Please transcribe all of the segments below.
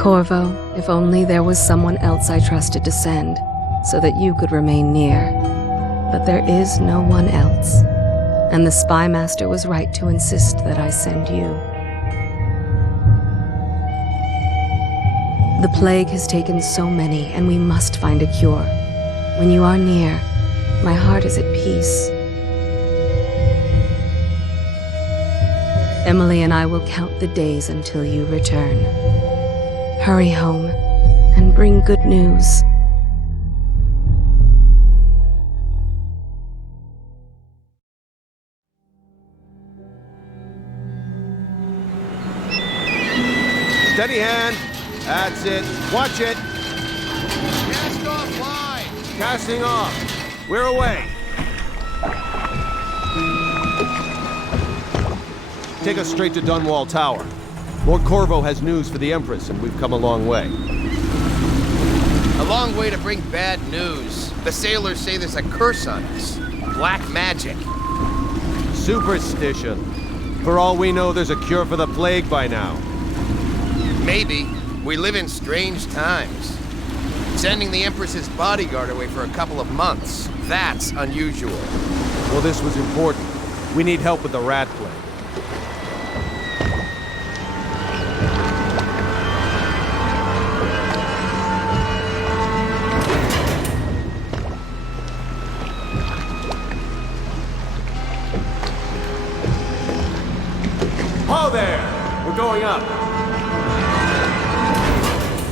Corvo, if only there was someone else I trusted to send, so that you could remain near. But there is no one else, and the Spy Master was right to insist that I send you. The plague has taken so many, and we must find a cure. When you are near, my heart is at peace. Emily and I will count the days until you return. Hurry home, and bring good news. Steady hand. That's it. Watch it. Cast off line. Casting off. We're away. Take us straight to Dunwall Tower. Lord Corvo has news for the Empress, and we've come a long way. A long way to bring bad news. The sailors say there's a curse on us. Black magic. Superstition. For all we know, there's a cure for the plague by now. Maybe. We live in strange times. Sending the Empress's bodyguard away for a couple of months. That's unusual. Well, this was important. We need help with the rat plague. Ho there! We're going up.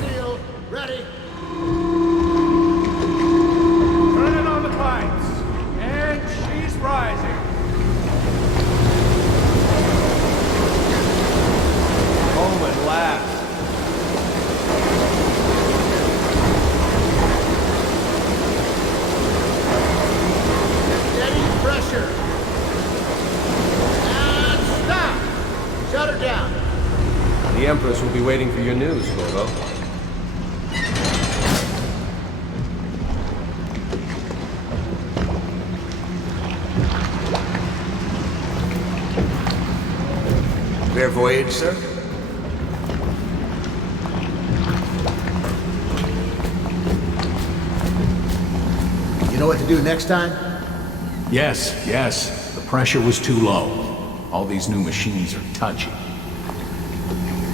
Sealed. Ready. Turning on the pipes. And she's rising. Home at last. Steady pressure. And stop. Shut her down. The Empress will be waiting for your news, Corvo. Fair voyage, sir? You know what to do next time? Yes. The pressure was too low. All these new machines are touchy.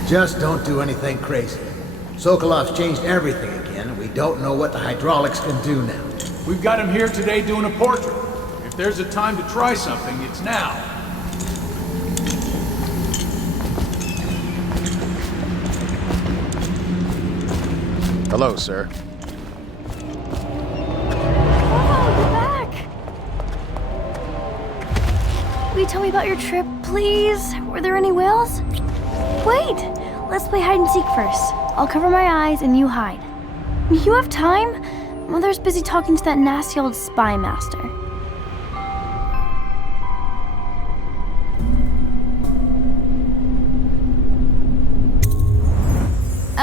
Just don't do anything crazy. Sokolov's changed everything again, and we don't know what the hydraulics can do now. We've got him here today doing a portrait. If there's a time to try something, it's now. Hello, sir. Oh, you're back! Will you tell me about your trip, please? Were there any whales? Wait! Let's play hide and seek first. I'll cover my eyes and you hide. You have time? Mother's busy talking to that nasty old spy master.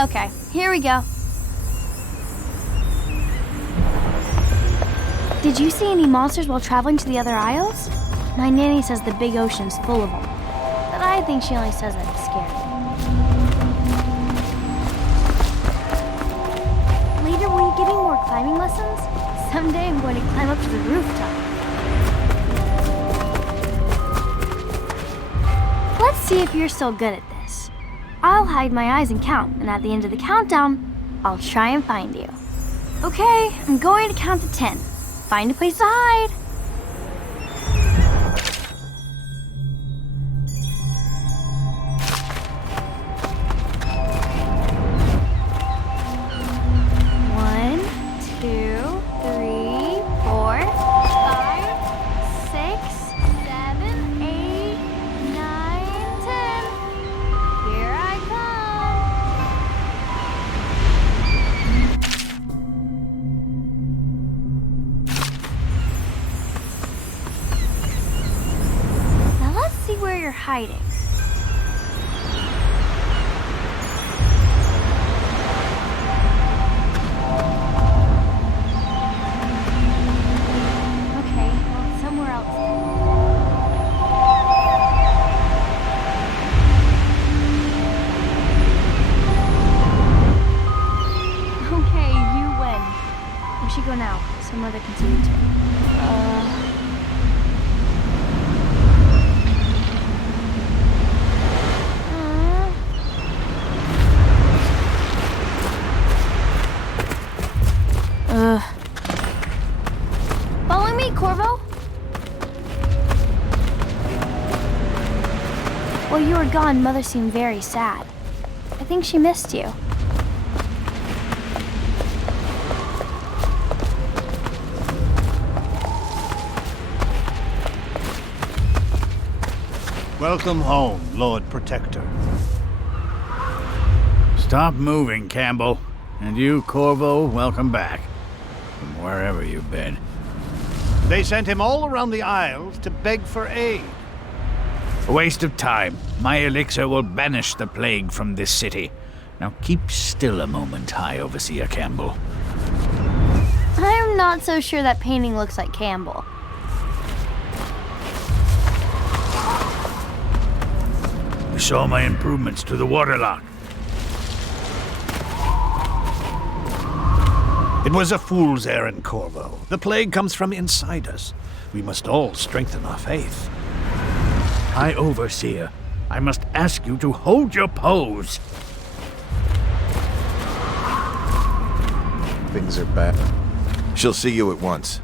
Okay, here we go. Did you see any monsters while traveling to the other isles? My nanny says the big ocean's full of them, but I think she only says that to scare me. Later, will you give me more climbing lessons? Someday I'm going to climb up to the rooftop. Let's see if you're still good at this. I'll hide my eyes and count, and at the end of the countdown, I'll try and find you. Okay, I'm going to count to 10. Find a place to hide. One, two, three, 4, 5, 6, 7, 8, 9, 10. Here I come. Now let's see where you're hiding. Okay, well, somewhere else. should go now, so Mother can see you too. Follow me, Corvo. While you were gone, Mother seemed very sad. I think she missed you. Welcome home, Lord Protector. Stop moving, Campbell. And you, Corvo, welcome back. From wherever you've been. They sent him all around the Isles to beg for aid. A waste of time. My elixir will banish the plague from this city. Now keep still a moment, High Overseer Campbell. I'm not so sure that painting looks like Campbell. You saw my improvements to the waterlock. It was a fool's errand, Corvo. The plague comes from inside us. We must all strengthen our faith. High Overseer, I must ask you to hold your pose. Things are bad. She'll see you at once.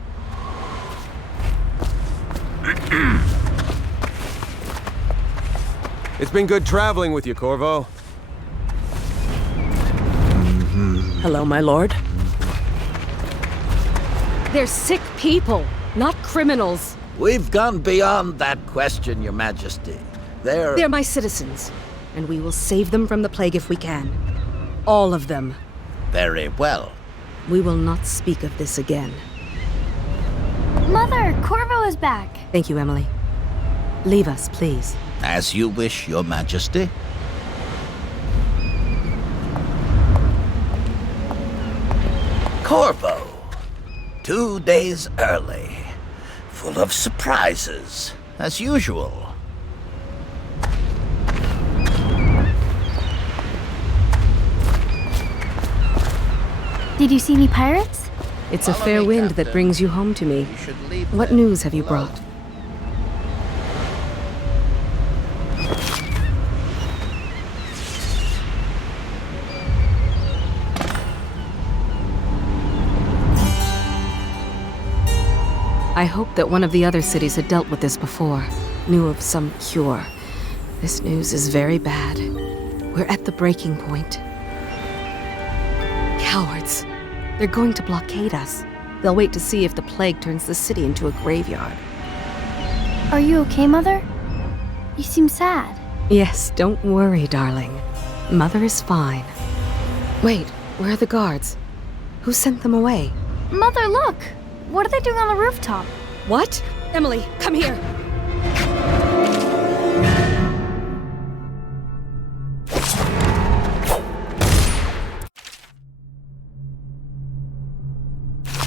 It's been good traveling with you, Corvo. Hello, my lord. They're sick people, not criminals. We've gone beyond that question, Your Majesty. They're my citizens, and we will save them from the plague if we can. All of them. Very well. We will not speak of this again. Mother, Corvo is back. Thank you, Emily. Leave us, please. As you wish, Your Majesty. Corvo. 2 days early. Full of surprises, as usual. Did you see any pirates? It's a fair wind that brings you home to me. What news have you brought? I hoped that one of the other cities had dealt with this before, knew of some cure. This news is very bad. We're at the breaking point. Cowards. They're going to blockade us. They'll wait to see if the plague turns the city into a graveyard. Are you okay, Mother? You seem sad. Yes, don't worry, darling. Mother is fine. Wait, where are the guards? Who sent them away? Mother, look! What are they doing on the rooftop? What? Emily, come here!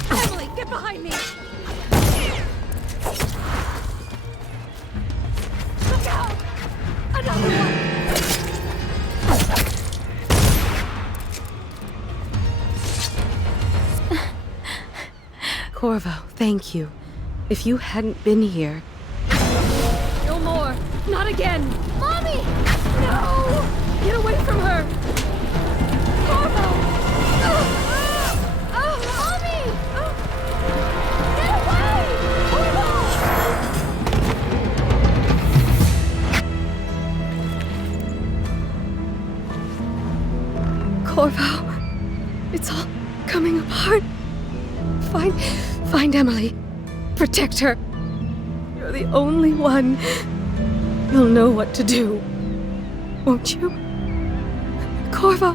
Emily, get behind me! Look out! Another one! Corvo, thank you. If you hadn't been here... No more! Not again! Mommy! No! Get away from her! Corvo! Mommy! Get away! Corvo, it's all coming apart. Find Emily. Protect her. You're the only one. You'll know what to do. Won't you? Corvo.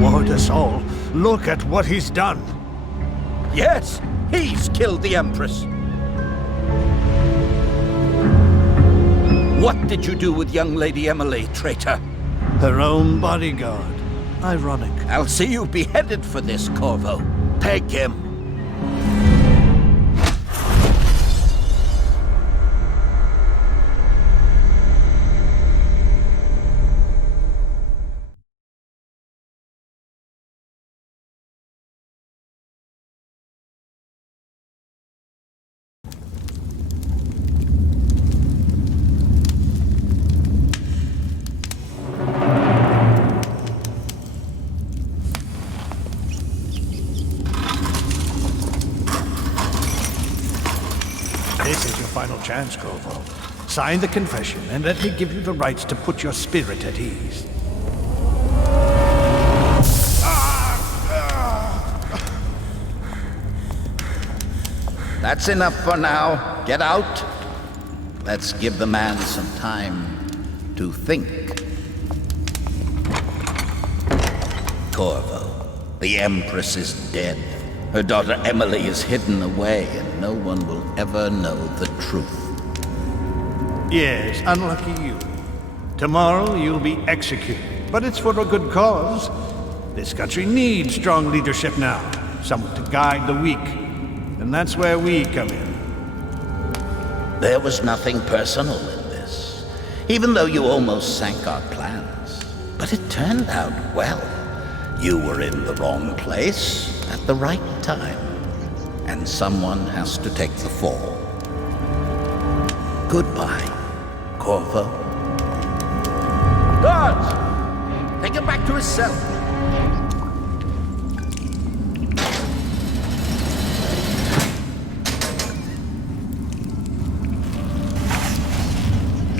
Ward us all. Look at what he's done. Yes, he's killed the Empress. What did you do with young Lady Emily, traitor? Her own bodyguard. Ironic. I'll see you beheaded for this, Corvo. Take him. chance, Corvo. Sign the confession, and let me give you the rights to put your spirit at ease. That's enough for now. Get out. Let's give the man some time to think. Corvo, the Empress is dead. Her daughter Emily is hidden away, and no one will ever know the truth. Yes, unlucky you. Tomorrow you'll be executed, but it's for a good cause. This country needs strong leadership now, someone to guide the weak. And that's where we come in. There was nothing personal in this, even though you almost sank our plans. But it turned out well. You were in the wrong place at the right time, and someone has to take the fall. Goodbye, Corvo. Guards! Take him back to his cell.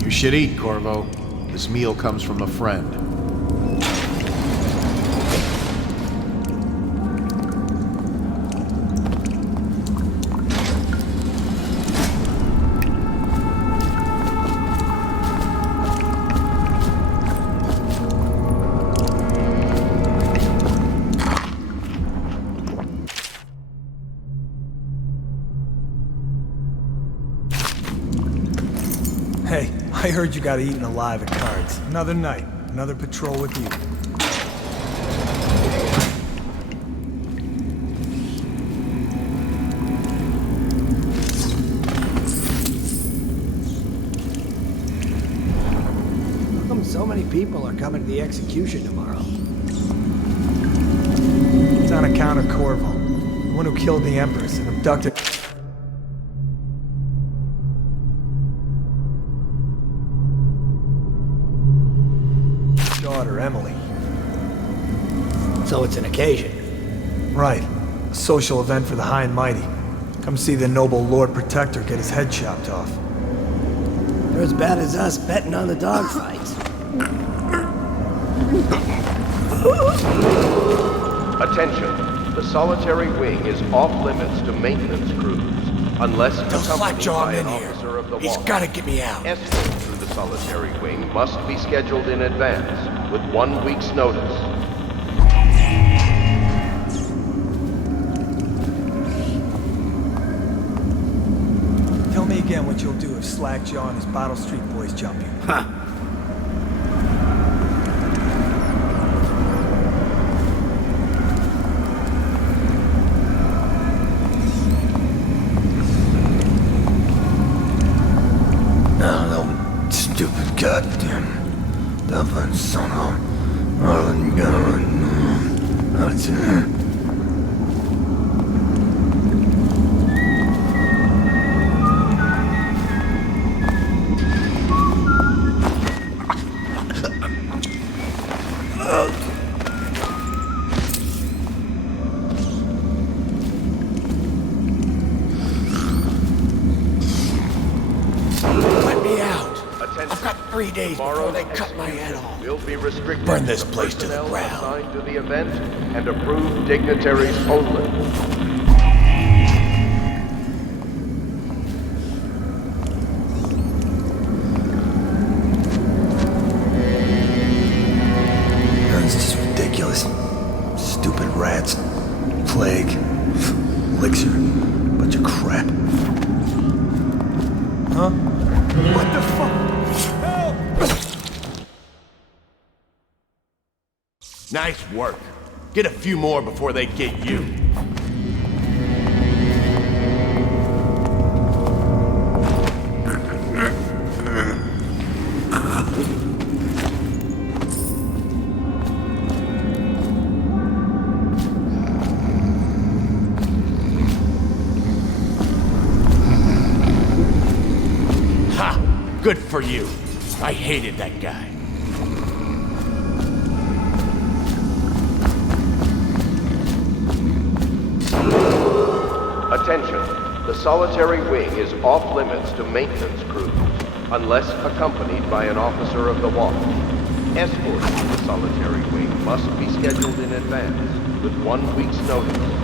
You should eat, Corvo. This meal comes from a friend. Hey, I heard you got eaten alive at cards. Another night, another patrol with you. How come so many people are coming to the execution tomorrow? It's on account of Corvo, the one who killed the Empress and abducted... daughter, Emily. So it's an occasion. Right. A social event for the high and mighty. Come see the noble Lord Protector get his head chopped off. They're as bad as us betting on the dogfights. Attention. The solitary wing is off limits to maintenance crews, unless accompanied by an officer of the law. He's gotta get me out. Escort through the solitary wing must be scheduled in advance, with 1 week's notice. Tell me again what you'll do if Slackjaw and his Bottle Street boys jump you. Huh. Stupid goddamn Dublin son of Let me out. I've got 3 days before they cut my head off. Will be restricted. Burn this place to the ground. Assigned to the event and approved dignitaries only. This is just ridiculous. Stupid rats. Plague. Elixir. Bunch of crap. Huh? What the fuck? Nice work. Get a few more before they get you. Ha! Good for you. I hated that guy. Attention. The solitary wing is off limits to maintenance crews, unless accompanied by an officer of the watch. Escort to the solitary wing must be scheduled in advance, with 1 week's notice.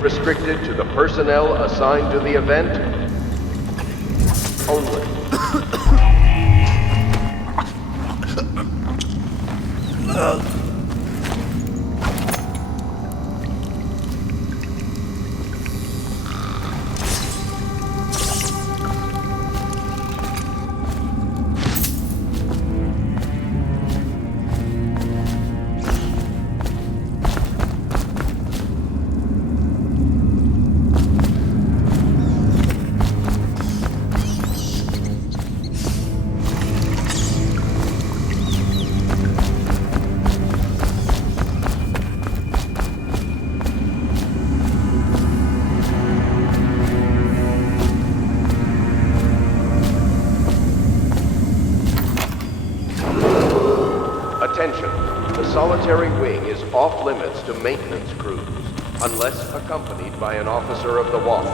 Restricted to the personnel assigned to the event only. Attention, the solitary wing is off limits to maintenance crews, unless accompanied by an officer of the watch.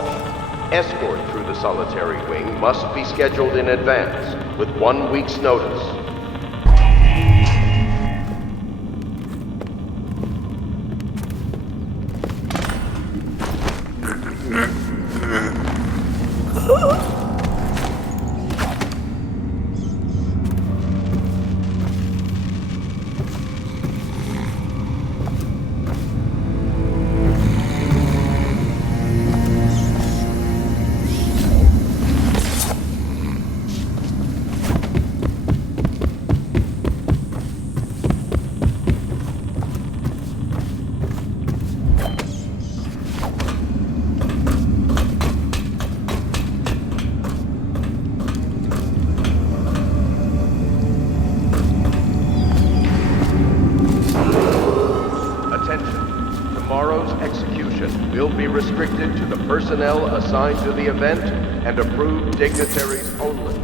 Escort through the solitary wing must be scheduled in advance, with 1 week's notice. Tomorrow's execution will be restricted to the personnel assigned to the event and approved dignitaries only.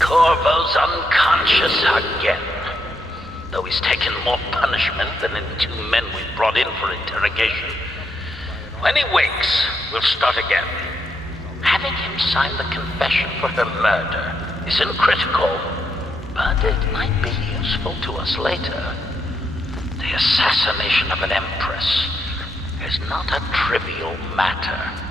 Corvo's unconscious again. Though he's taken more punishment than the 2 men we brought in for interrogation. When he wakes, we'll start again. Having him sign the confession for her murder isn't critical, but it might be useful to us later. The assassination of an empress is not a trivial matter.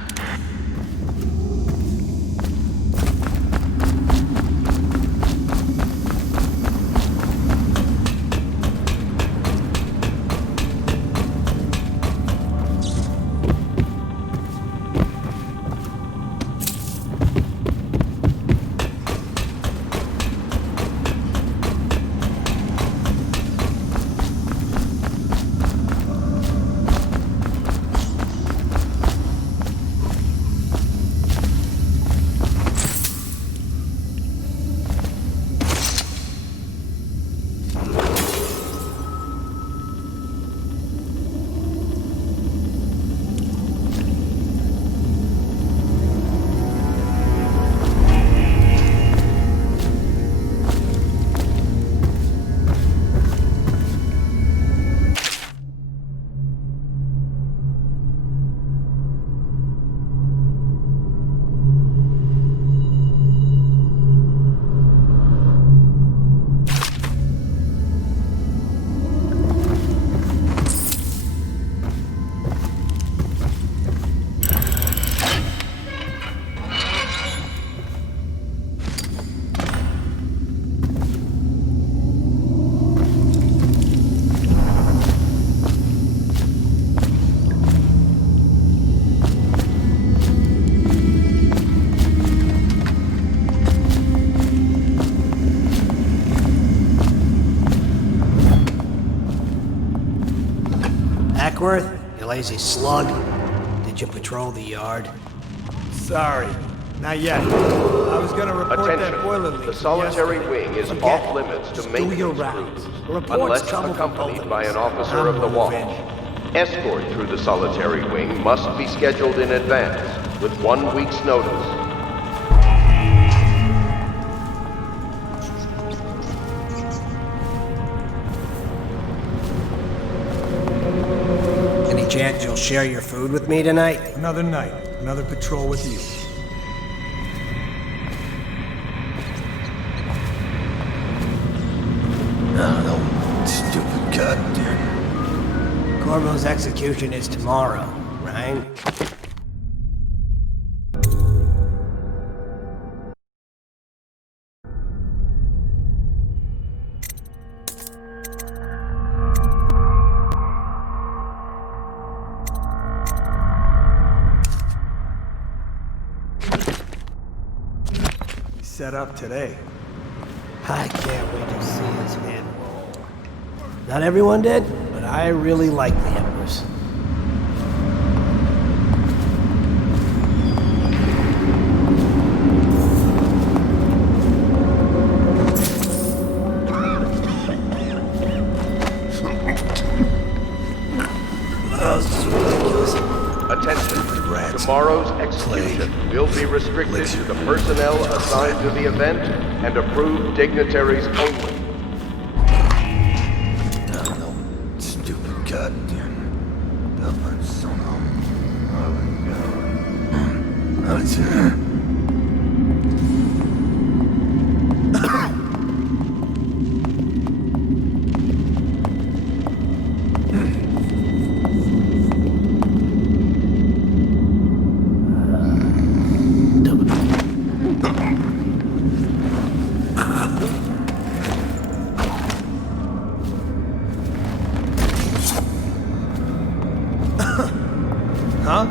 Farnsworth, you lazy slug. Did you patrol the yard? Sorry, not yet. I was gonna report that boiler Attention, leak. the solitary yesterday. wing is Forget off it. limits to Just do your maintenance rounds. crews, Reports unless trouble from both accompanied of by us. an officer I'm of the watch. moving. Escort through the solitary wing must be scheduled in advance, with 1 week's notice. Any chance you'll share your food with me tonight? Another night, another patrol with you. No, stupid goddamn. Corvo's execution is tomorrow, right? Set up today. I can't wait to see his head roll. Not everyone did, but I really like the Empress. Attention, tomorrow's execution will be restricted to the personnel assigned to the event and approved dignitaries only. No, stupid goddamn. Huh?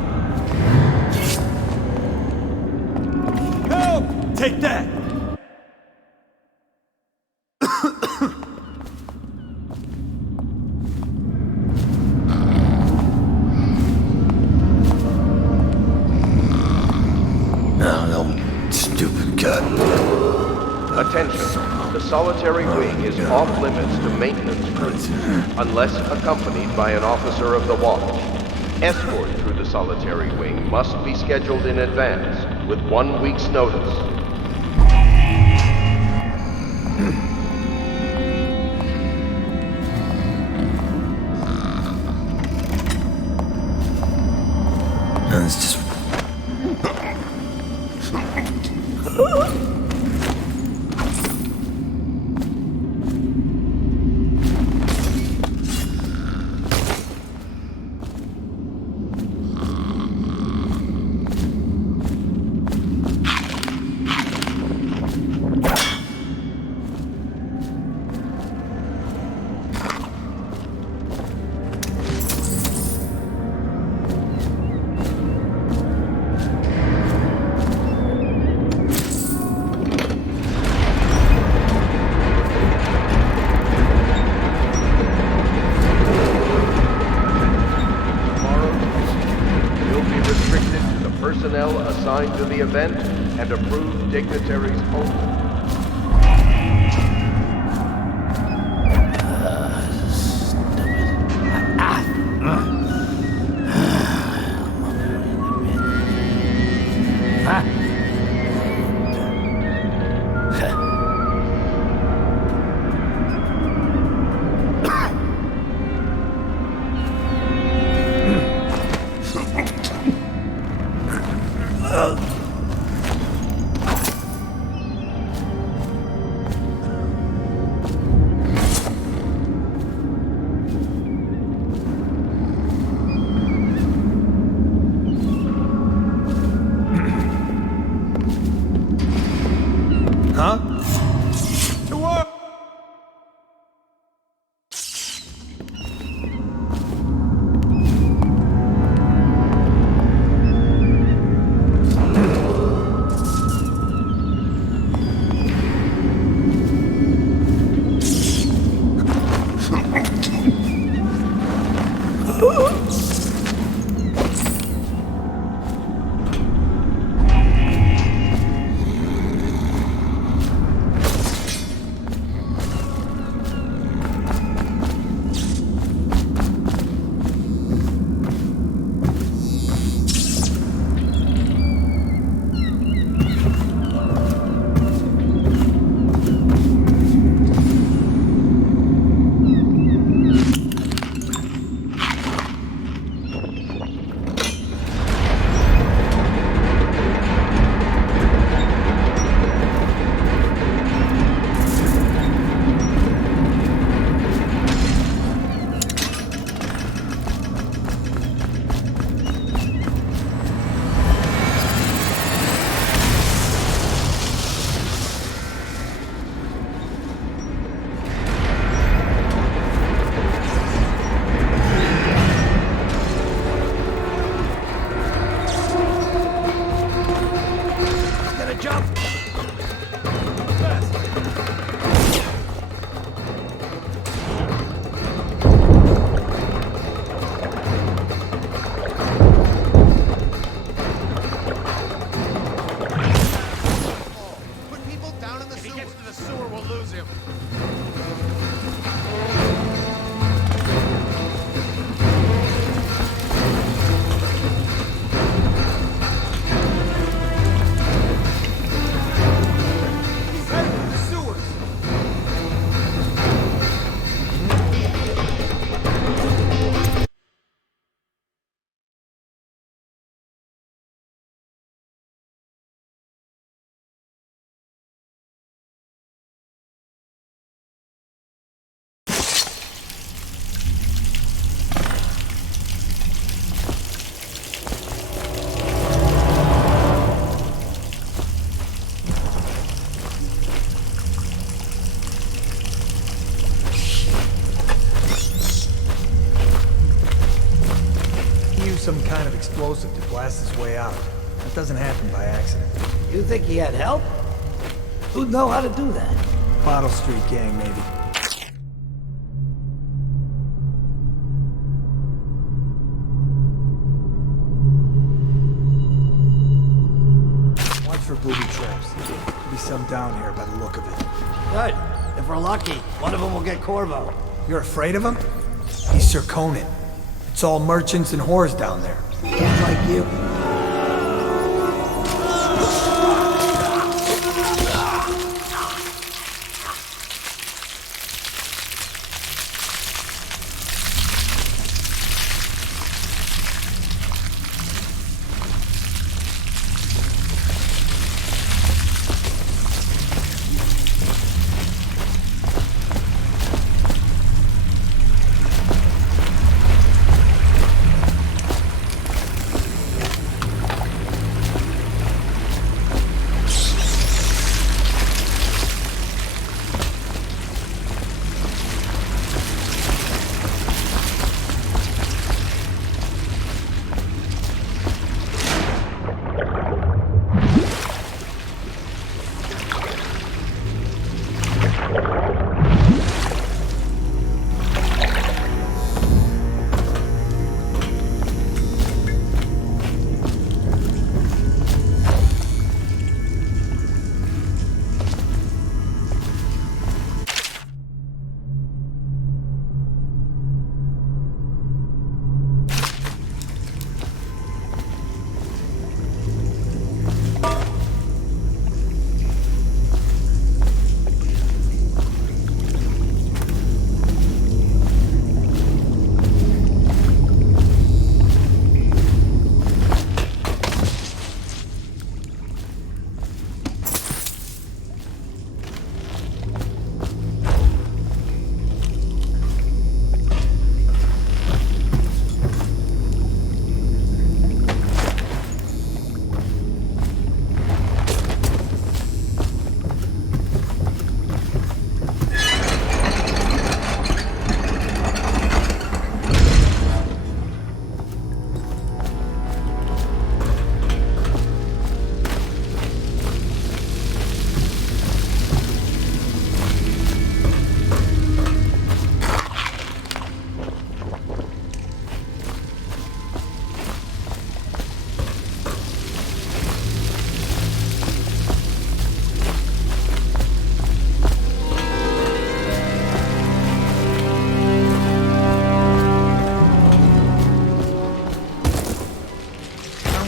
No! Take that! No, stupid god. Attention, the solitary wing is off limits to maintenance crews, unless accompanied by an officer of the watch. Escort through the solitary wing must be scheduled in advance, with 1 week's notice. It's just... Personnel assigned to the event and approved dignitaries only. Huh? What? explosive to blast his way out. That doesn't happen by accident. You think he had help? Who'd know how to do that? Bottle Street gang, maybe. Watch for booby traps. There'll be some down here by the look of it. Good. If we're lucky, one of them will get Corvo. You're afraid of him? He's Sir Conan. It's all merchants and whores down there. Just like you.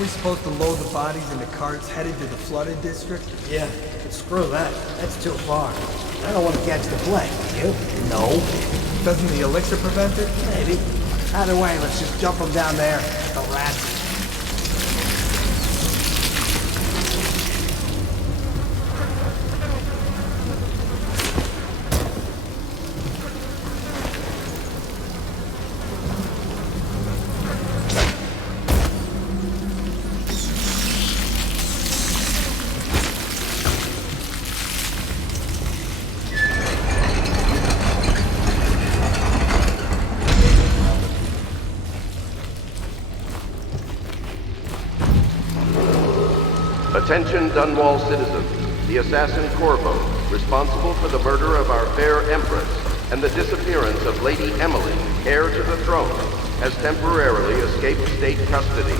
Supposed to load the bodies into carts headed to the flooded district? Yeah, but screw that. That's too far. I don't want to catch the plague. You? No. Doesn't the elixir prevent it? Maybe. Either way, let's just jump them down there. The rats. Attention Dunwall citizens. The assassin Corvo, responsible for the murder of our fair Empress and the disappearance of Lady Emily, heir to the throne, has temporarily escaped state custody.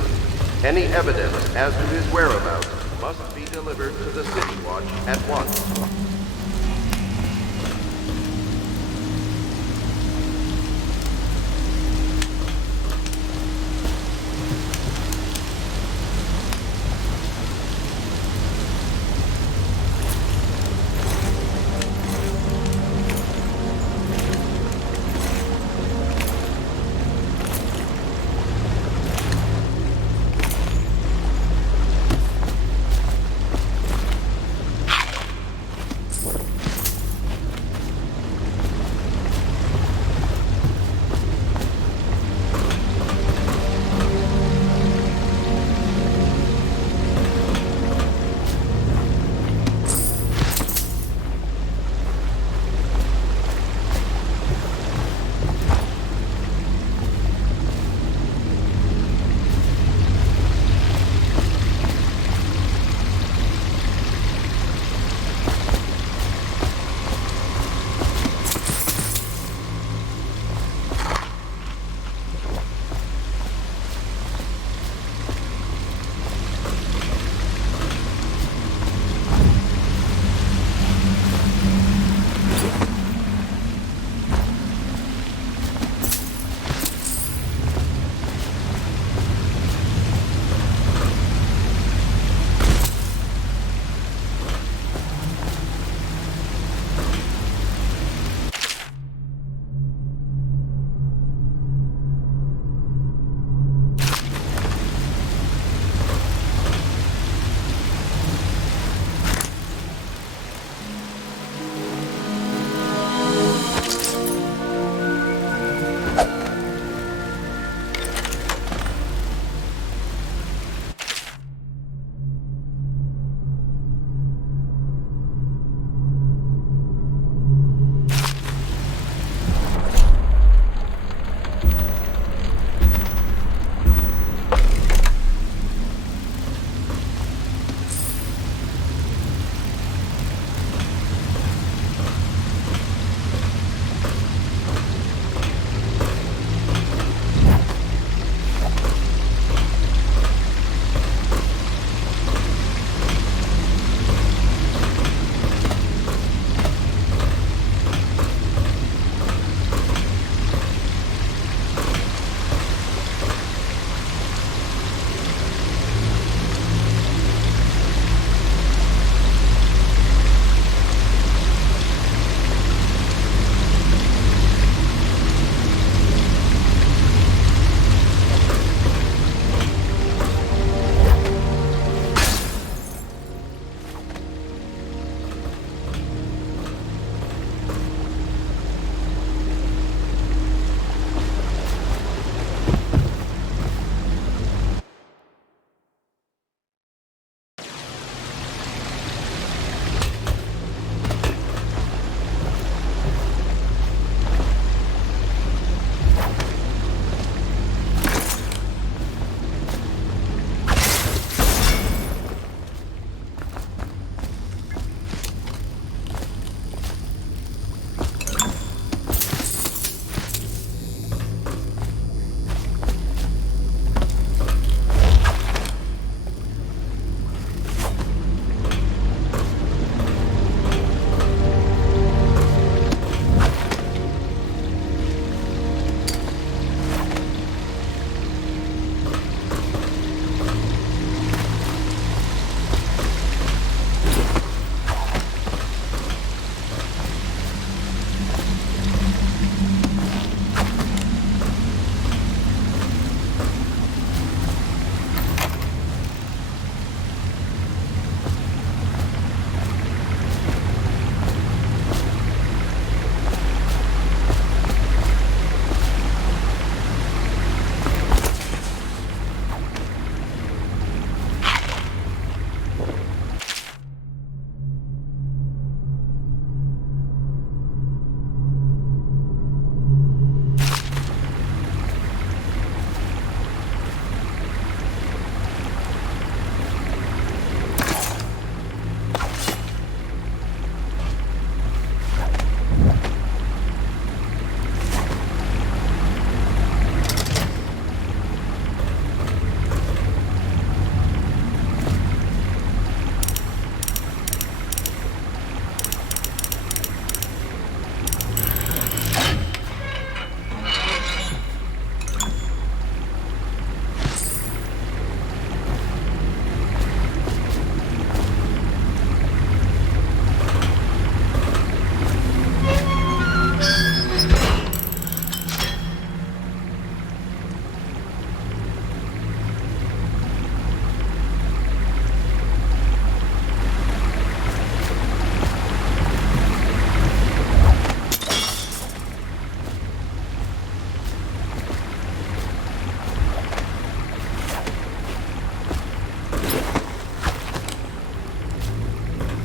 Any evidence as to his whereabouts must be delivered to the City Watch at once.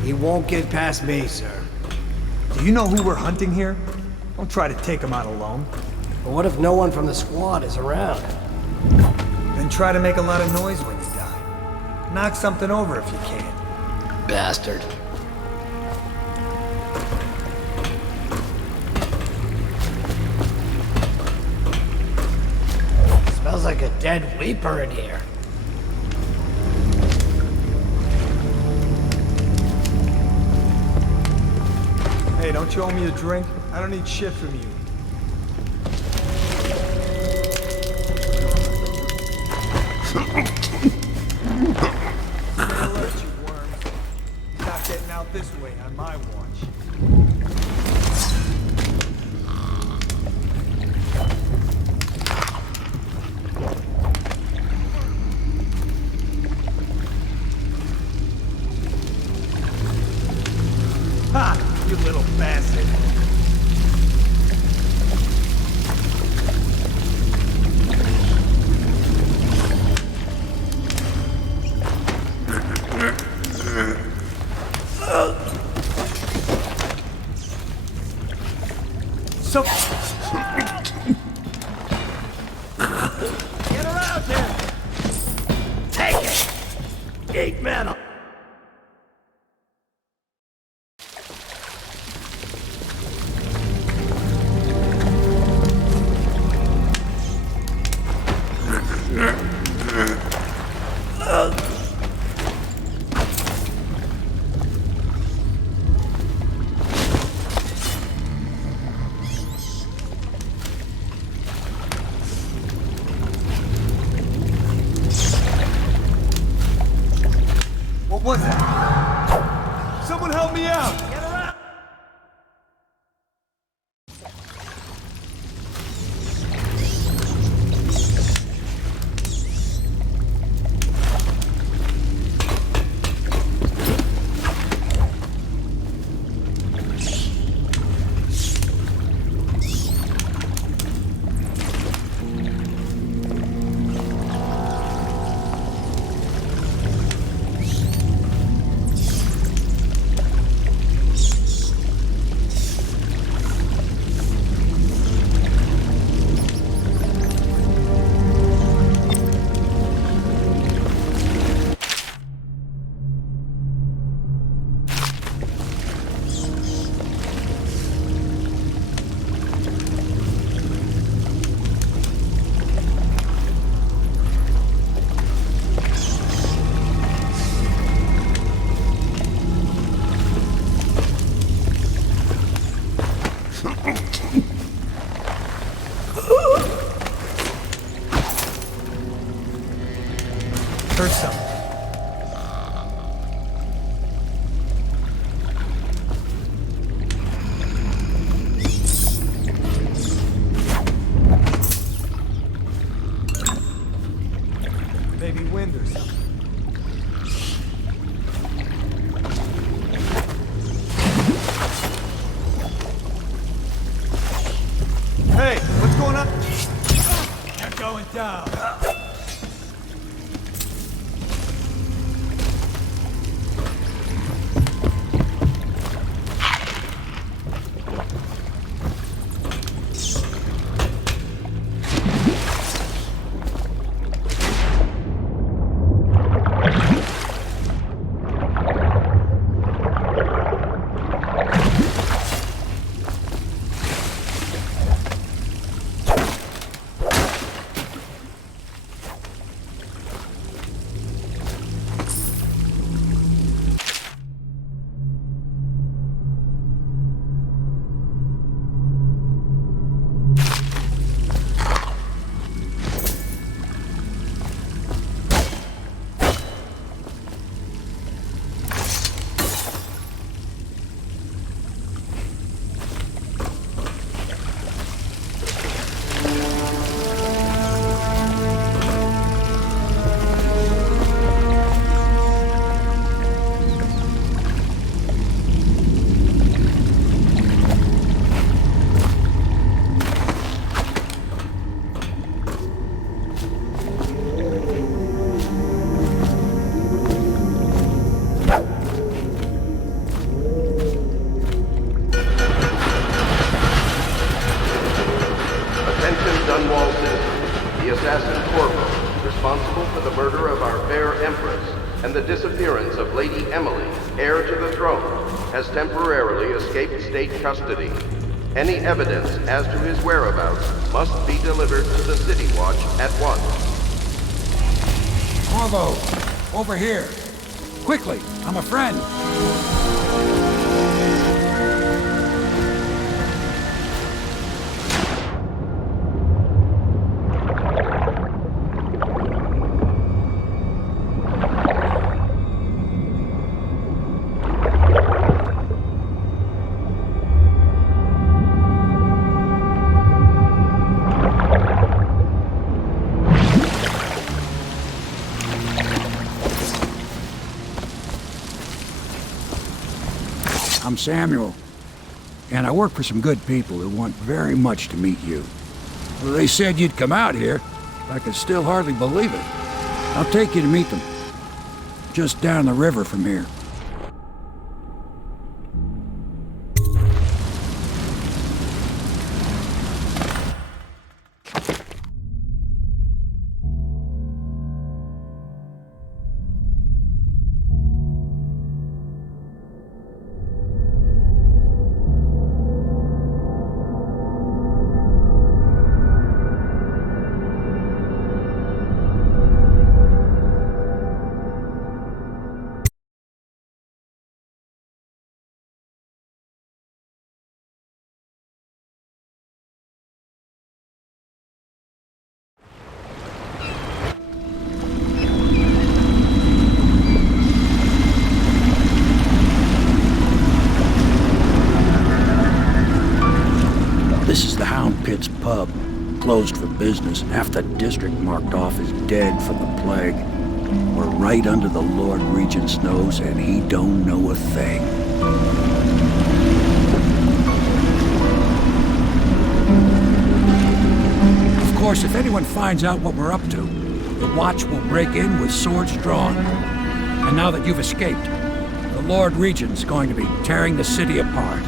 He won't get past me, sir. Do you know who we're hunting here? Don't try to take him out alone. But what if no one from the squad is around? Then try to make a lot of noise when you die. Knock something over if you can. Bastard. Smells like a dead Weeper in here. Hey, don't you owe me a drink? I don't need shit from you. Stay alert, you worms. Not getting out this way on my watch. Ha! You little bastard. So... Get around here! Take it! Eat metal! What was that? Someone help me out! Get around! and the disappearance of Lady Emily, heir to the throne, has temporarily escaped state custody. Any evidence as to his whereabouts must be delivered to the City Watch at once. Corvo, over here. Quickly, I'm a friend. I'm Samuel, and I work for some good people who want very much to meet you. Well, they said you'd come out here. I could still hardly believe it. I'll take you to meet them. Just down the river from here. This is the Hound Pit's pub. Closed for business. Half the district marked off as dead from the plague. We're right under the Lord Regent's nose, and he don't know a thing. Of course, if anyone finds out what we're up to, the Watch will break in with swords drawn. And now that you've escaped, the Lord Regent's going to be tearing the city apart.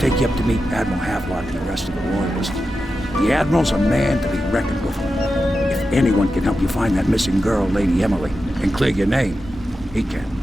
Take you up to meet Admiral Havelock and the rest of the Royalists. The Admiral's a man to be reckoned with. If anyone can help you find that missing girl, Lady Emily, and clear your name, he can.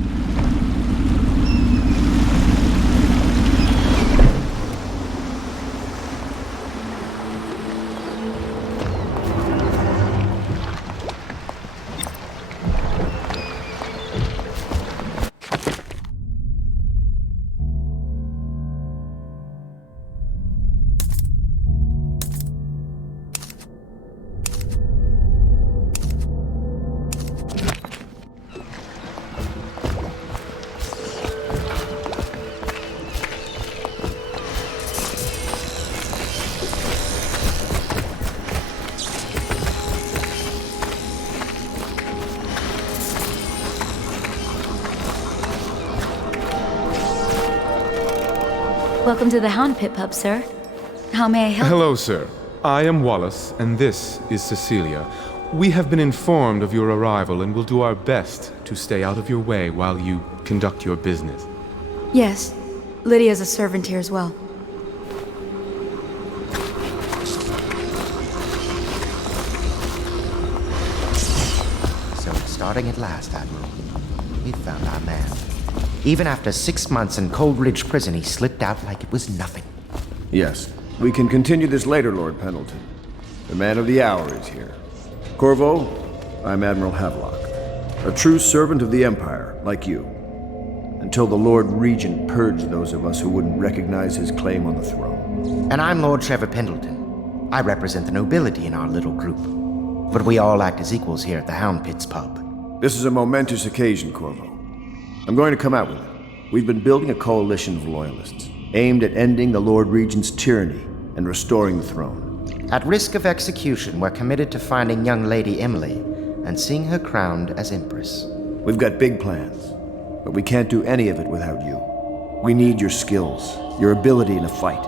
Welcome to the Hound Pit Pub, sir. How may I help? Hello, sir. I am Wallace, and this is Cecilia. We have been informed of your arrival and will do our best to stay out of your way while you conduct your business. Yes. Lydia's a servant here as well. So it's starting at last, Admiral. We found our man. Even after 6 months in Cold Ridge Prison, he slipped out like it was nothing. Yes. We can continue this later, Lord Pendleton. The man of the hour is here. Corvo, I'm Admiral Havelock. A true servant of the Empire, like you. Until the Lord Regent purged those of us who wouldn't recognize his claim on the throne. And I'm Lord Trevor Pendleton. I represent the nobility in our little group. But we all act as equals here at the Hound Pit's pub. This is a momentous occasion, Corvo. I'm going to come out with it. We've been building a coalition of loyalists, aimed at ending the Lord Regent's tyranny and restoring the throne. At risk of execution, we're committed to finding young Lady Emily and seeing her crowned as Empress. We've got big plans, but we can't do any of it without you. We need your skills, your ability in a fight,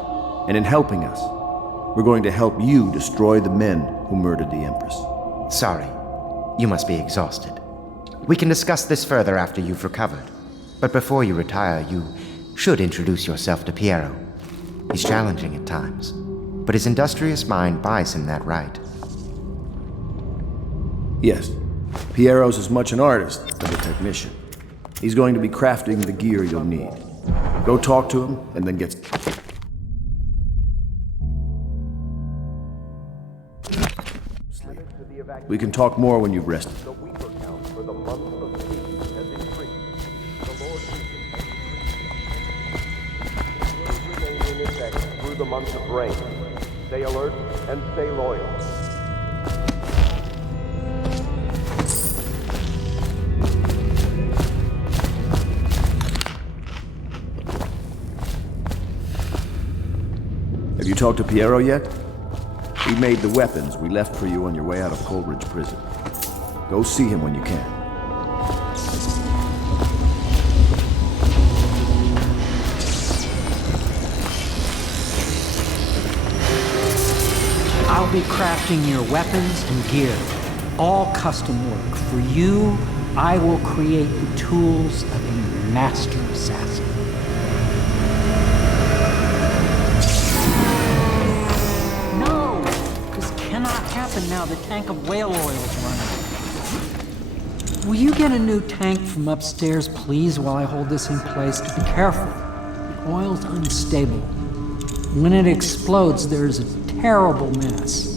and in helping us, we're going to help you destroy the men who murdered the Empress. Sorry, you must be exhausted. We can discuss this further after you've recovered. But before you retire, you should introduce yourself to Piero. He's challenging at times, but his industrious mind buys him that right. Yes. Piero's as much an artist as a technician. He's going to be crafting the gear you'll need. Go talk to him, and then get... sleep. We can talk more when you've rested. The weeper count for the month of peace has increased. The Lord will remain in effect through the month of rain. Stay alert and stay loyal. Have you talked to Piero yet? He made the weapons we left for you on your way out of Coleridge Prison. Go see him when you can. I'll be crafting your weapons and gear. All custom work. For you, I will create the tools of a master assassin. No! This cannot happen now. The tank of whale oil is running. Will you get a new tank from upstairs, please, while I hold this in place? Be careful. The oil's unstable. When it explodes, there's a terrible mess.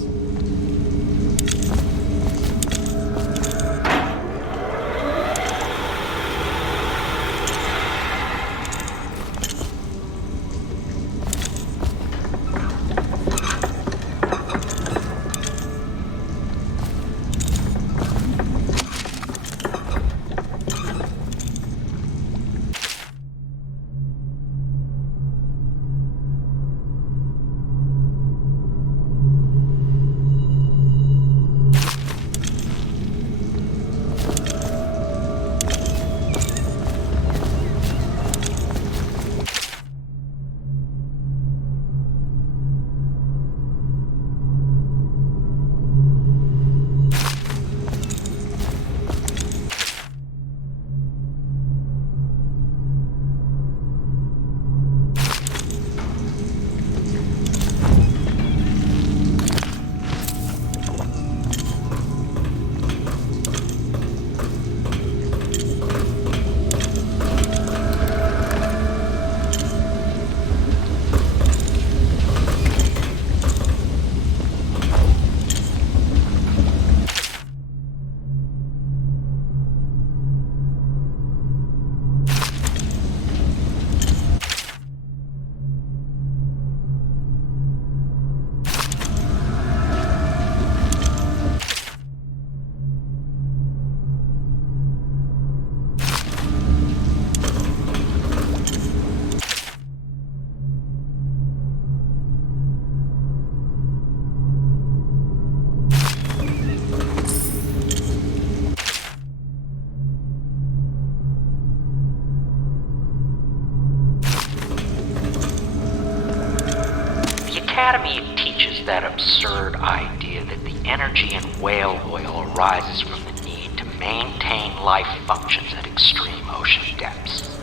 Academy teaches that absurd idea that the energy in whale oil arises from the need to maintain life functions at extreme ocean depths.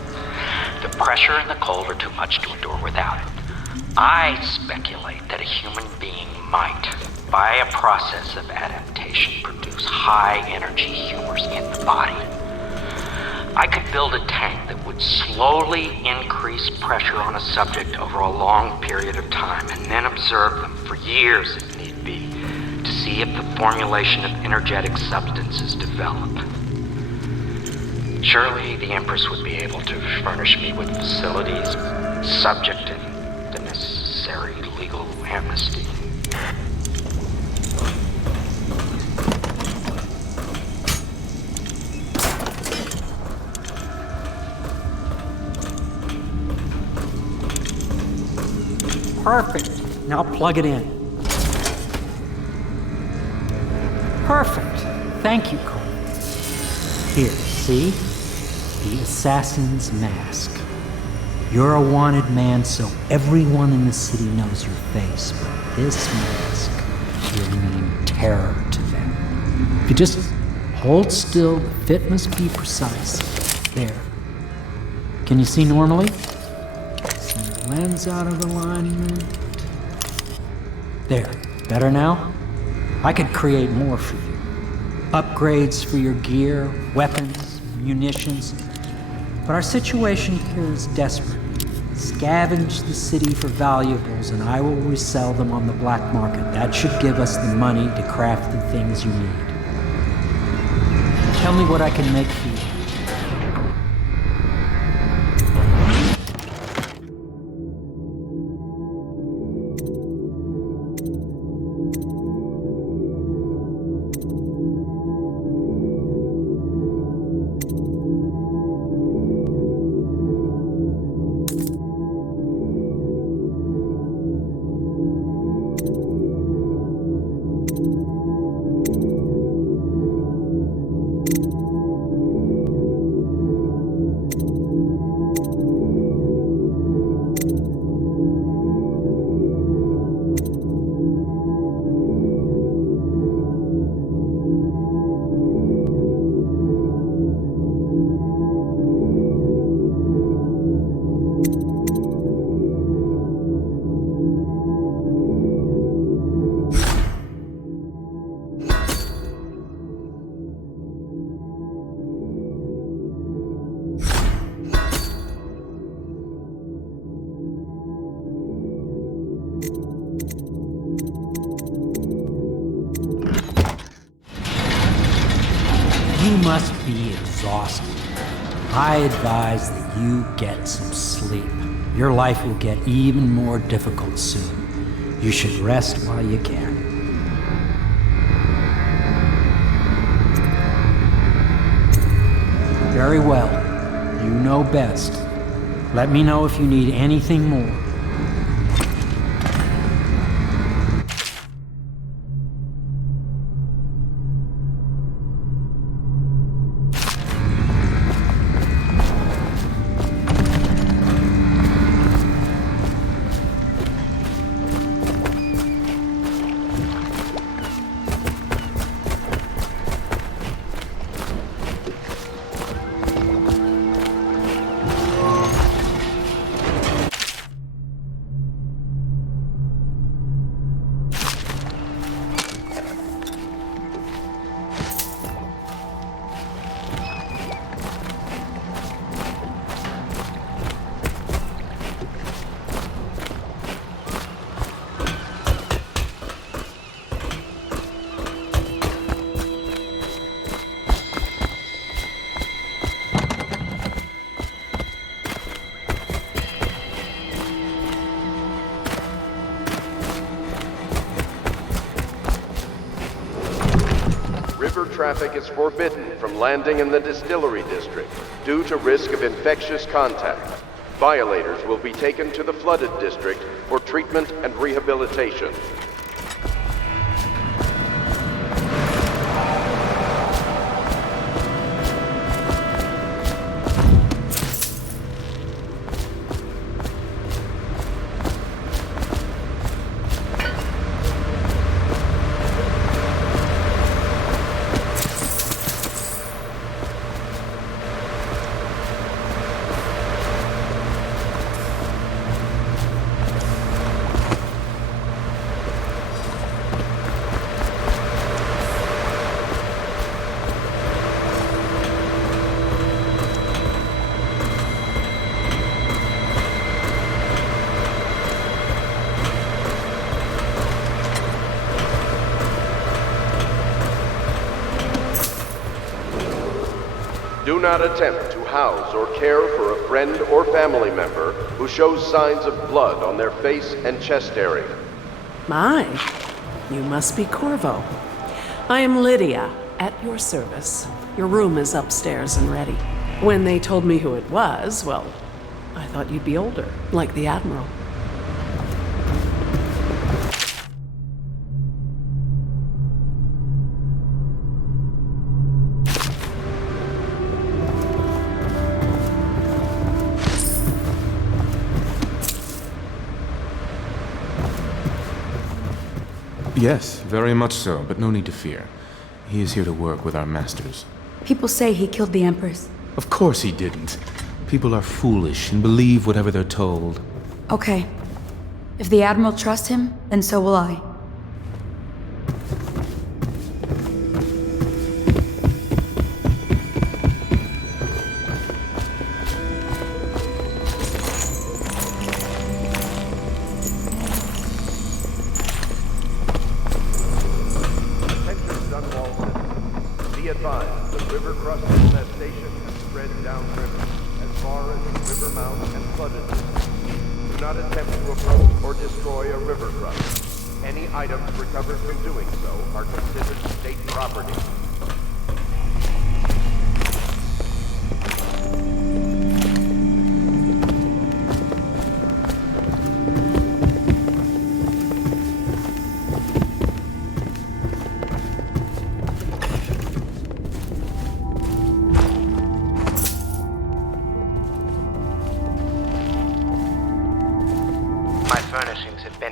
The pressure and the cold are too much to endure without it. I speculate that a human being might, by a process of adaptation, produce high-energy humors in the body. I could build a tank that would slowly increase pressure on a subject over a long period of time and then observe them for years if need be to see if the formulation of energetic substances develop. Surely the Empress would be able to furnish me with facilities subject to the necessary legal amnesty. Perfect. Now plug it in. Perfect. Thank you, Cole. Here, see? The assassin's mask. You're a wanted man, so everyone in the city knows your face, but this mask will mean terror to them. If you just hold still, the fit must be precise. There. Can you see normally? Lens out of alignment. There. Better now? I could create more for you. upgrades for your gear, weapons, munitions. But our situation here is desperate. Scavenge the city for valuables and I will resell them on the black market. That should give us the money to craft the things you need. Tell me what I can make for you. You must be exhausted. I advise that you get some sleep. Your life will get even more difficult soon. You should rest while you can. Very well. You know best. Let me know if you need anything more. Traffic is forbidden from landing in the distillery district due to risk of infectious contact. Violators will be taken to the flooded district for treatment and rehabilitation. Do not attempt to house or care for a friend or family member who shows signs of blood on their face and chest area. My, you must be Corvo. I am Lydia, at your service. Your room is upstairs and ready. When they told me who it was, well, I thought you'd be older, like the Admiral. Yes, very much so, but no need to fear. He is here to work with our masters. People say he killed the Empress. Of course he didn't. People are foolish and believe whatever they're told. Okay. If the Admiral trusts him, then so will I. Be advised, the river crust infestation has spread downriver as far as the river mouth and flooded districts. Do not attempt to approach or destroy a river crust. Any items recovered from doing so are considered state property.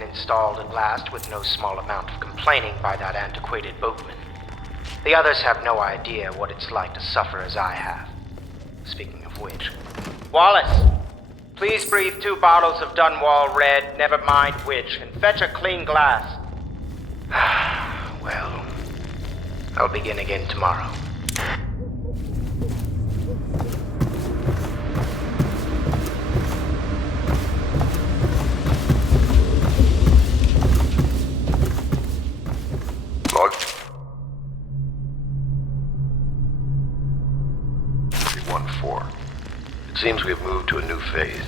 Installed at last with no small amount of complaining by that antiquated boatman. The others have no idea what it's like to suffer as I have. Speaking of which... Wallace! Please breathe 2 bottles of Dunwall Red, never mind which, and fetch a clean glass. Well, I'll begin again tomorrow. Seems we have moved to a new phase.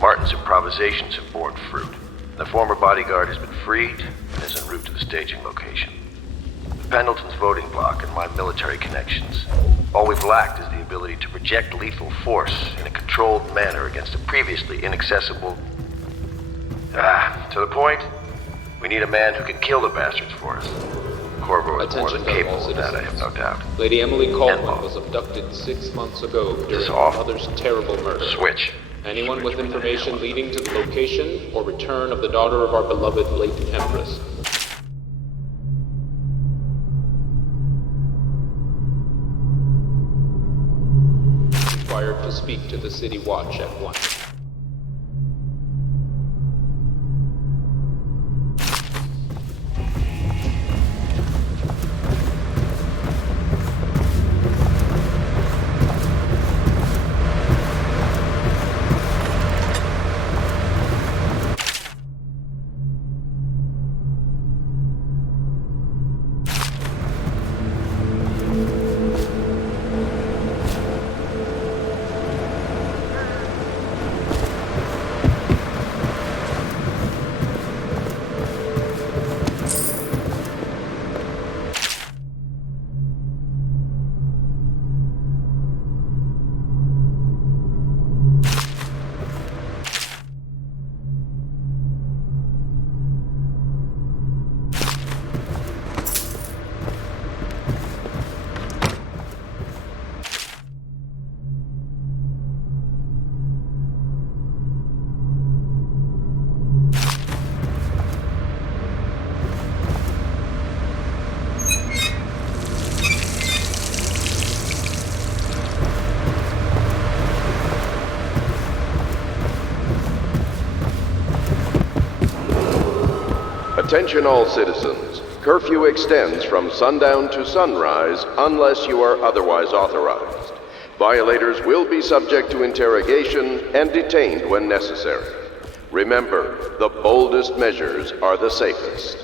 Martin's improvisations have borne fruit. The former bodyguard has been freed and is en route to the staging location. Pendleton's voting block and my military connections. All we've lacked is the ability to project lethal force in a controlled manner against a previously inaccessible... to the point, we need a man who can kill the bastards for us. Corvo is more than capable of that, I have no doubt. Lady Emily Caldwell was abducted 6 months ago during her mother's terrible murder. Switch. Anyone with information leading to the location or return of the daughter of our beloved late Empress. Required to speak to the City Watch at once. Attention all citizens. Curfew extends from sundown to sunrise unless you are otherwise authorized. Violators will be subject to interrogation and detained when necessary. Remember, the boldest measures are the safest.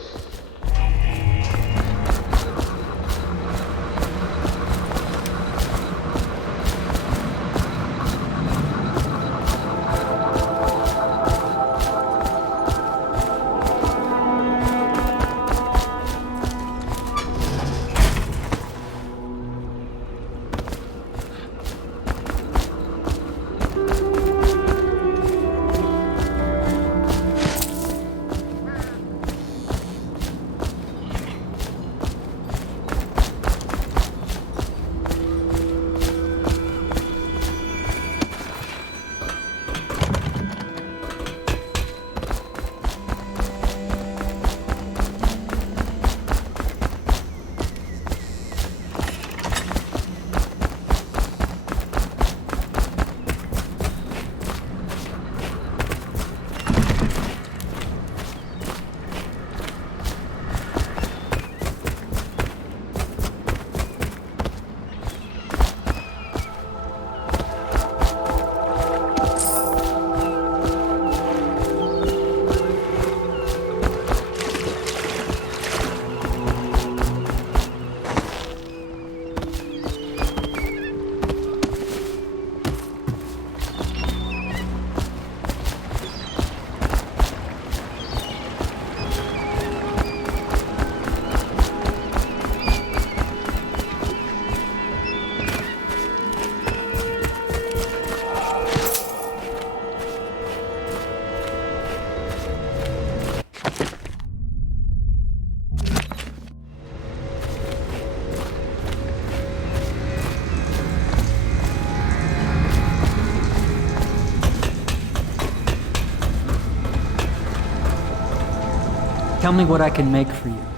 Tell me what I can make for you.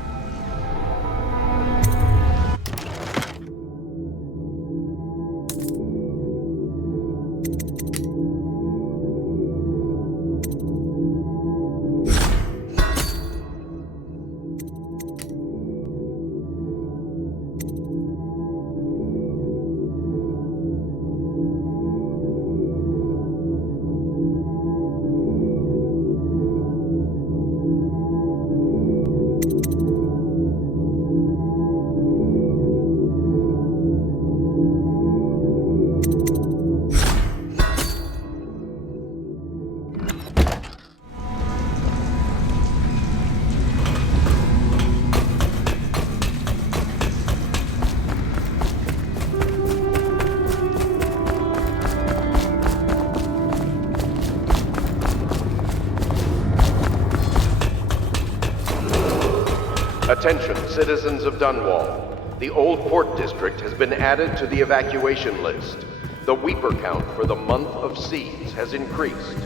Attention, citizens of Dunwall. The Old Port District has been added to the evacuation list. The Weeper count for the month of siege has increased.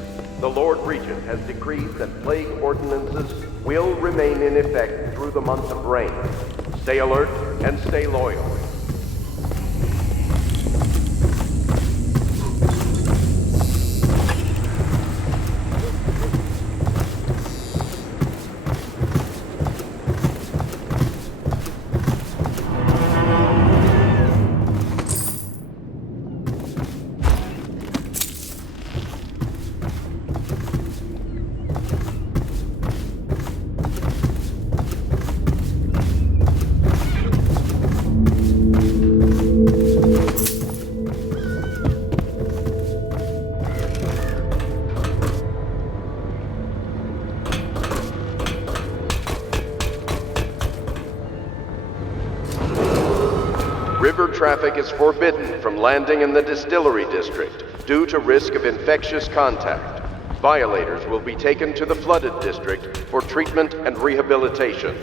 The Lord Regent has decreed that plague ordinances will remain in effect through the month of rain. Stay alert and stay loyal. River traffic is forbidden from landing in the Distillery District due to risk of infectious contact. Violators will be taken to the Flooded District for treatment and rehabilitation.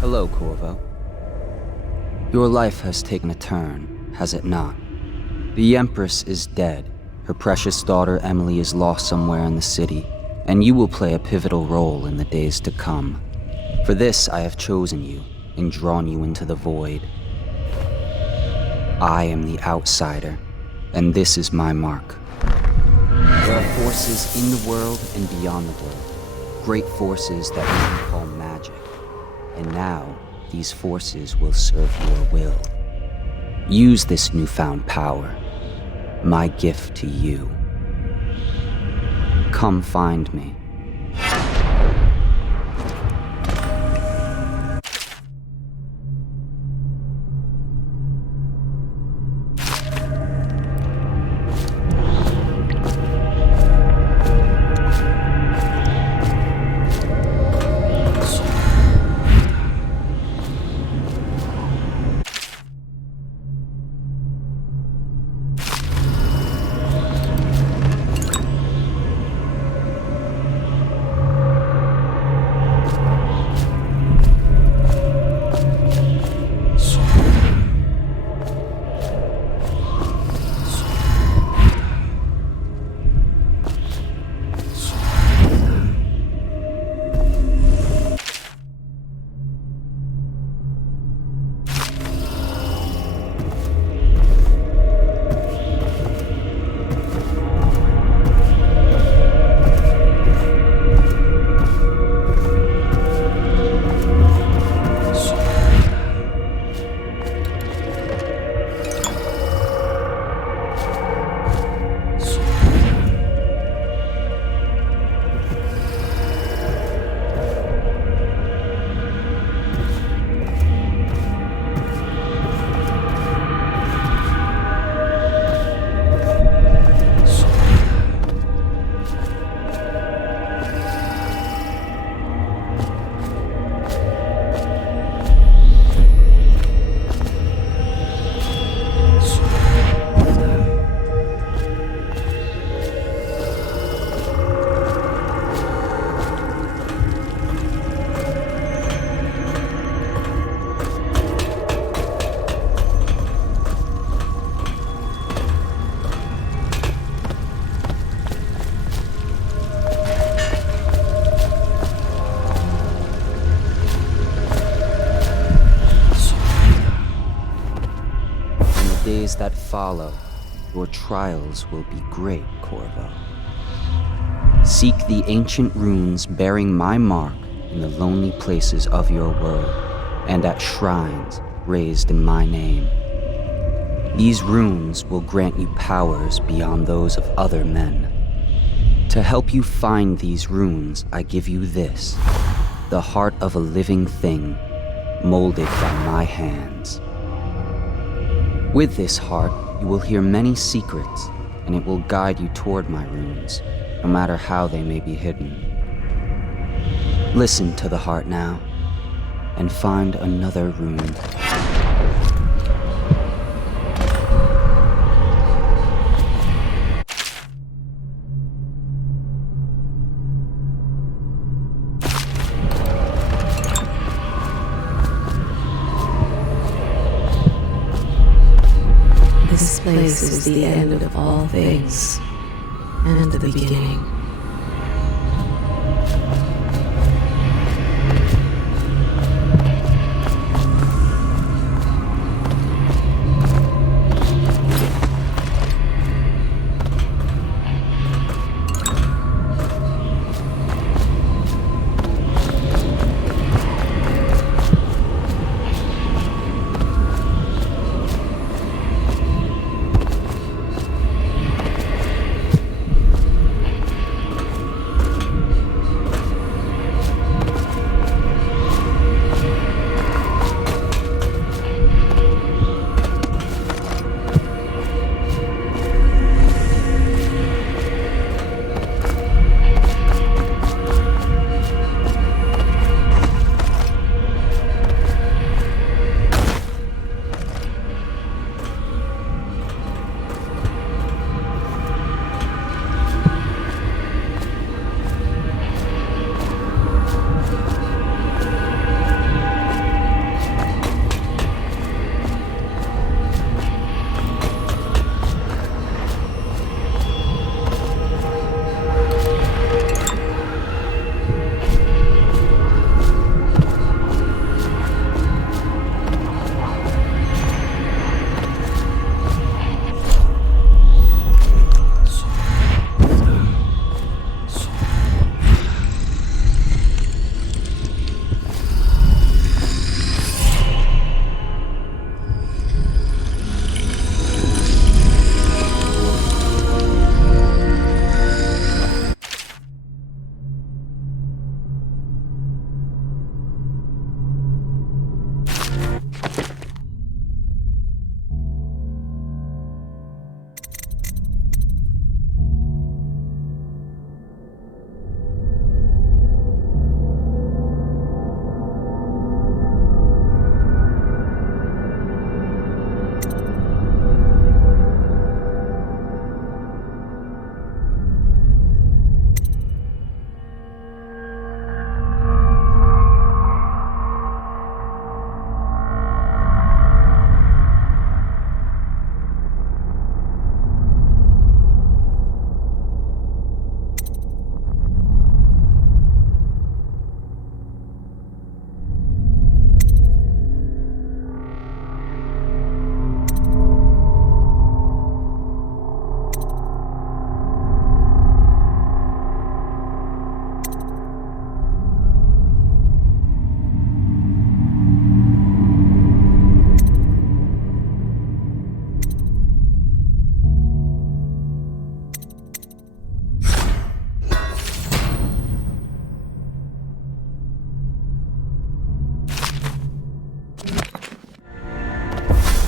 Hello, Corvo. Your life has taken a turn, has it not? The Empress is dead. Her precious daughter Emily is lost somewhere in the city, and you will play a pivotal role in the days to come. For this, I have chosen you and drawn you into the void. I am the outsider, and this is my mark. There are forces in the world and beyond the world, great forces that we can call magic. And now, these forces will serve your will. Use this newfound power, my gift to you. Come find me. days that follow, your trials will be great, Corvo. Seek the ancient runes bearing my mark in the lonely places of your world, and at shrines raised in my name. These runes will grant you powers beyond those of other men. To help you find these runes, I give you this, the heart of a living thing, molded by my hands. With this heart, you will hear many secrets, and it will guide you toward my runes, no matter how they may be hidden. Listen to the heart now, and find another rune. This place is the end of all things, and the beginning.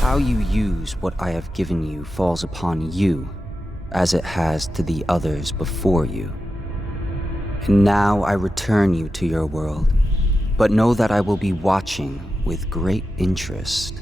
How you use what I have given you falls upon you, as it has to the others before you. And now I return you to your world, but know that I will be watching with great interest.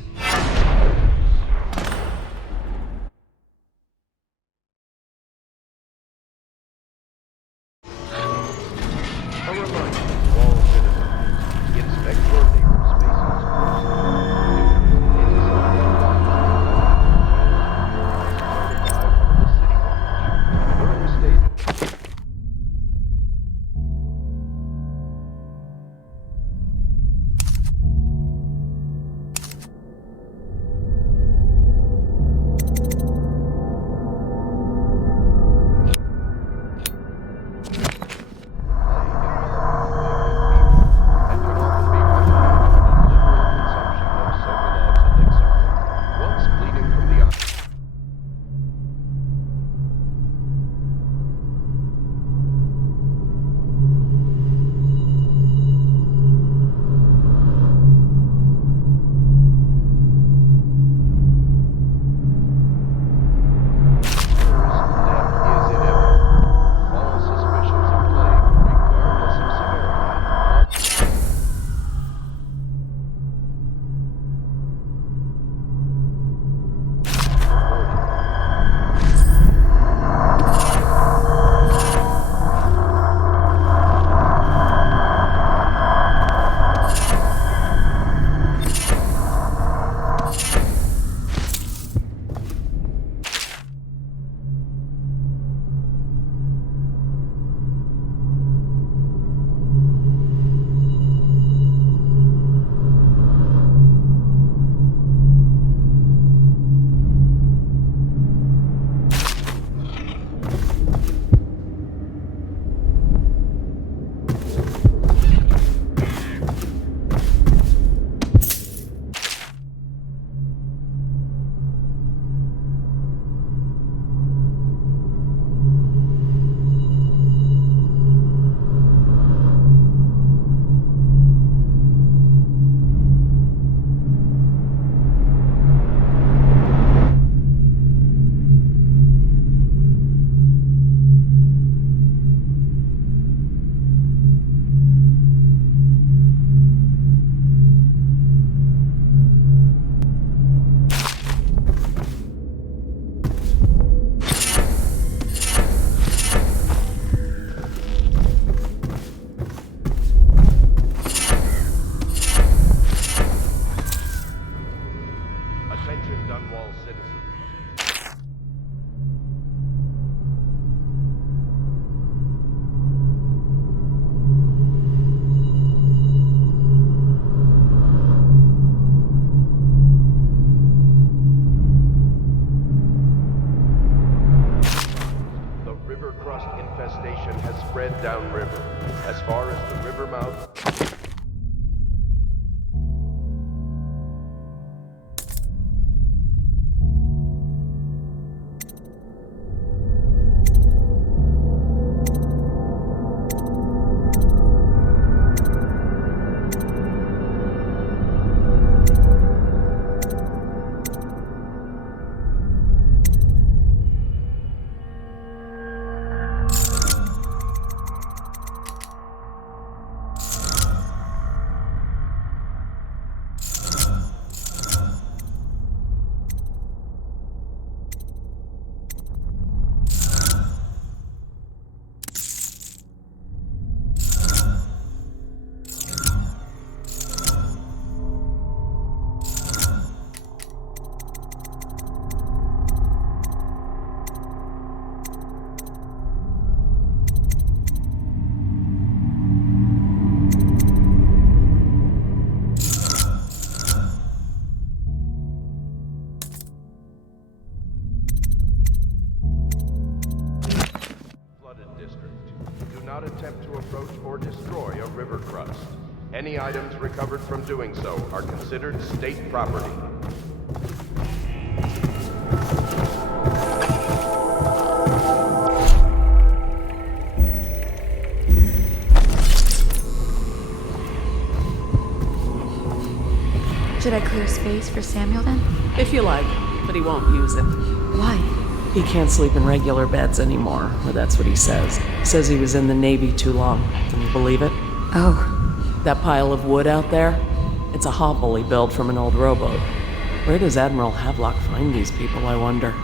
Attention Dunwall citizens. The river crust infestation has spread downriver, as far as the river mouth. Not attempt to approach or destroy a river crust. Any items recovered from doing so are considered state property. Should I clear space for Samuel then? If you like, but he won't use it. Why? He can't sleep in regular beds anymore, or that's what he says. Says he was in the Navy too long. Can you believe it? Oh. That pile of wood out there? It's a hovel he built from an old rowboat. Where does Admiral Havelock find these people, I wonder?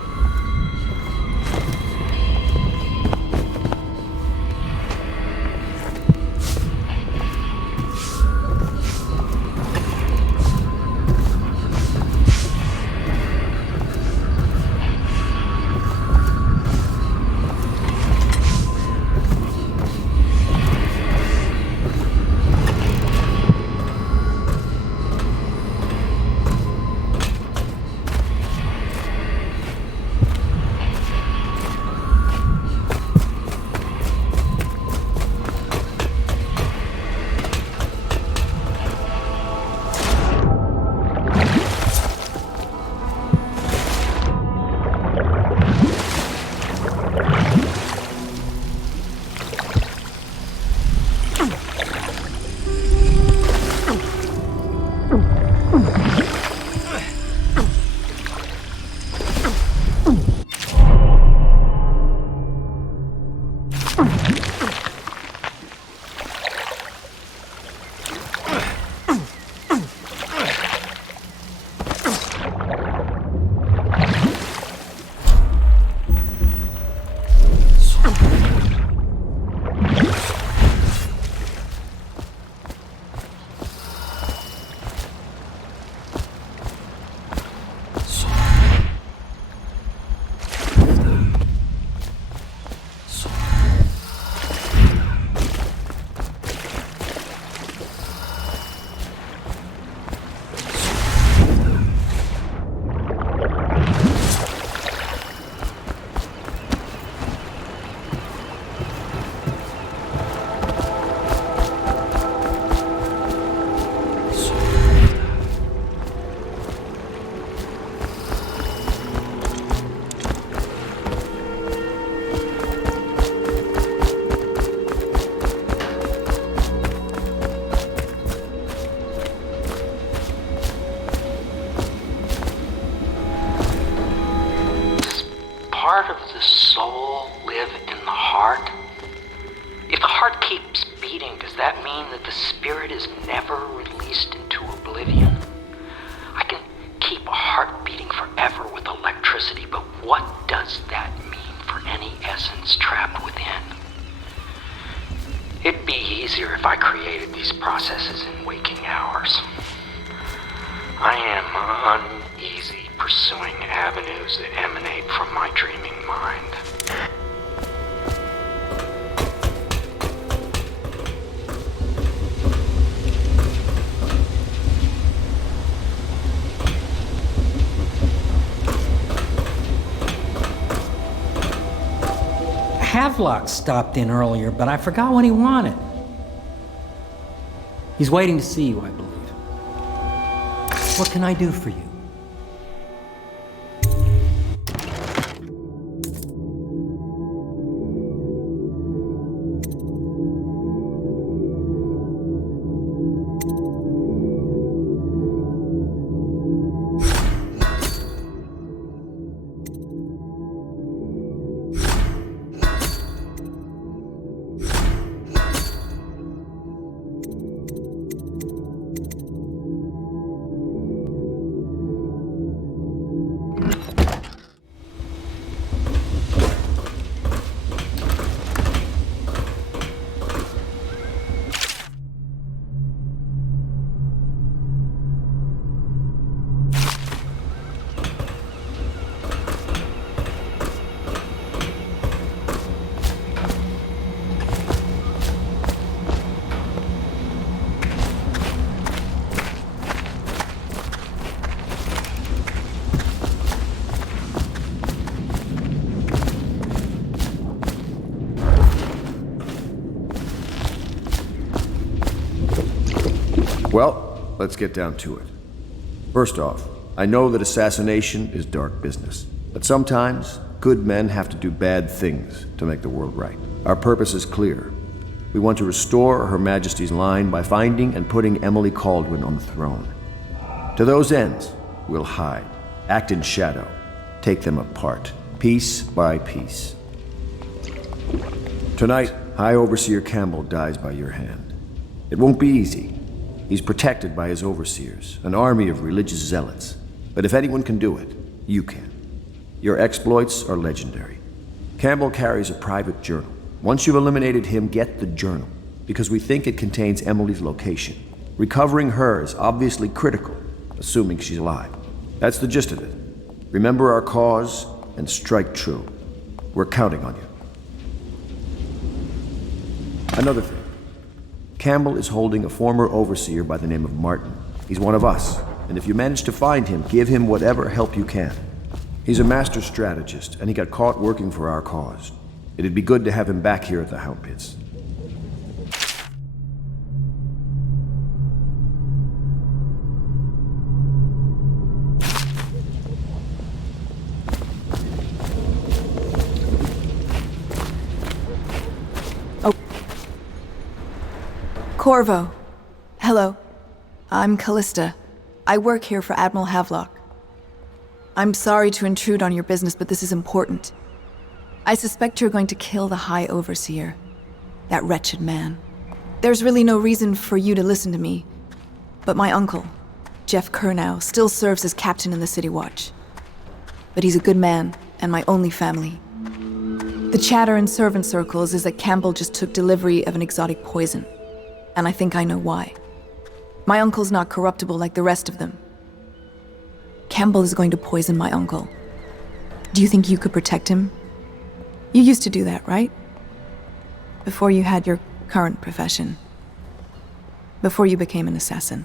Part of the soul live in the heart? If the heart keeps beating, does that mean that the spirit is never released into oblivion? I can keep a heart beating forever with electricity, but what does that mean for any essence trapped within? It'd be easier if I created these processes in waking hours. I am uneasy pursuing avenues that emanate from my dreaming mind. Havelock stopped in earlier, but I forgot what he wanted. He's waiting to see you, I believe. What can I do for you? Well, let's get down to it. First off, I know that assassination is dark business, but sometimes good men have to do bad things to make the world right. Our purpose is clear. We want to restore Her Majesty's line by finding and putting Emily Kaldwin on the throne. To those ends, we'll hide, act in shadow, take them apart, piece by piece. Tonight, High Overseer Campbell dies by your hand. It won't be easy. He's protected by his overseers, an army of religious zealots. But if anyone can do it, you can. Your exploits are legendary. Campbell carries a private journal. Once you've eliminated him, get the journal, because we think it contains Emily's location. Recovering her is obviously critical, assuming she's alive. That's the gist of it. Remember our cause and strike true. We're counting on you. Another thing. Campbell is holding a former overseer by the name of Martin. He's one of us, and if you manage to find him, give him whatever help you can. He's a master strategist, and he got caught working for our cause. It'd be good to have him back here at the Hound Pits. Corvo. Hello. I'm Callista. I work here for Admiral Havelock. I'm sorry to intrude on your business, but this is important. I suspect you're going to kill the High Overseer. That wretched man. There's really no reason for you to listen to me, but my uncle, Jeff Kernow, still serves as captain in the City Watch. But he's a good man, and my only family. The chatter in servant circles is that Campbell just took delivery of an exotic poison. And I think I know why. My uncle's not corruptible like the rest of them. Campbell is going to poison my uncle. Do you think you could protect him? You used to do that, right? Before you had your current profession. Before you became an assassin.